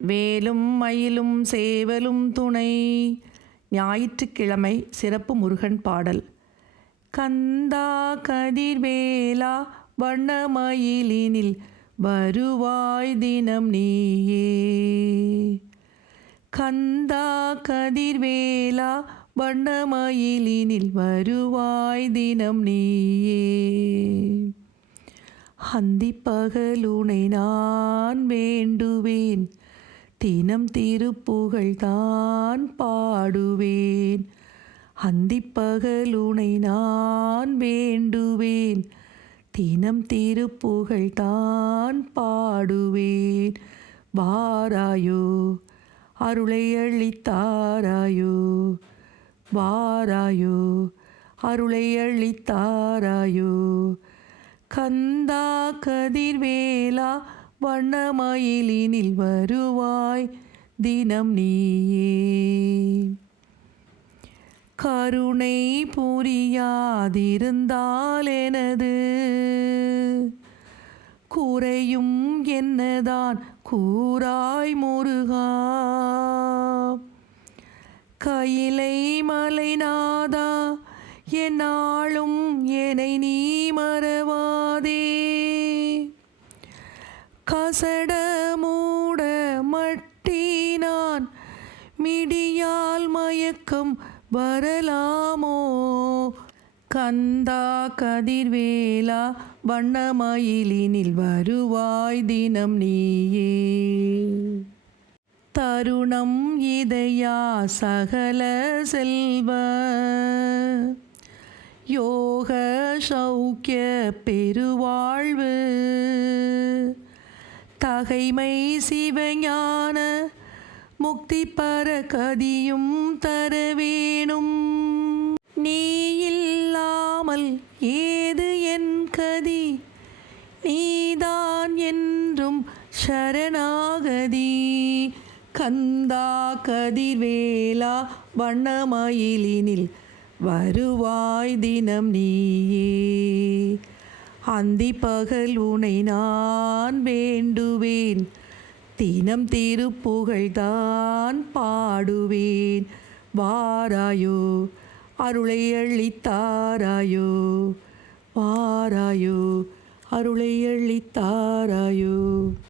வேலும் மயிலும் சேவலும் துணை. ஞாயிற்றுக்கிழமை சிறப்பு முருகன் பாடல். கந்தா கதிர்வேலா வண்ணமயிலினில் வருவாய் தினம் நீயே. கந்தா கதிர்வேலா வண்ணமயிலினில் வருவாய் தினம் நீயே. அந்திப்பகலுனை நான் வேண்டுவேன், தினம் திருப்புகழ் தான் பாடுவேன். அந்திப்பகலுனை நான் வேண்டுவேன், தினம் திருப்புகழ் தான் பாடுவேன். வாராயோ அருளை அளித்தாராயோ, வாராயோ அருளை அளித்தாராயோ. கந்தா கதிர்வேலா வண்ணமயிலினில் வருவாய் தினம் நீயே. கருணை புரியாதிருந்தால் எனது குறையும் என்னதான் கூறாய் முருகா. கையிலை மலைநாதா என்னாலும் என்னை நீ மறவாதே. கசட மூட மட்டினான் மிடியால் மயக்கம் வரலாமோ. கந்தா கதிர்வேலா வண்ணமயிலினில் வருவாய் தினம் நீயே. தருணம் இதையா சகல செல்வ யோக சௌக்கிய பெருவாழ்வு. தகைமை சிவஞான முக்தி பர கதியும் தர வேணும். நீ இல்லாமல் ஏது என் கதி, நீதான் என்றும் சரணாகதி. கந்தா கதிர்வேலா வண்ணமயிலினில் வருவாய் தினம் நீயே. அந்திப்பகல் உனை நான் வேண்டுவேன், தினம் திருப்புகழ் தான் பாடுவேன். வாராயோ அருளை அளித்தாராயோ, வாராயோ அருளை அளித்தாராயோ.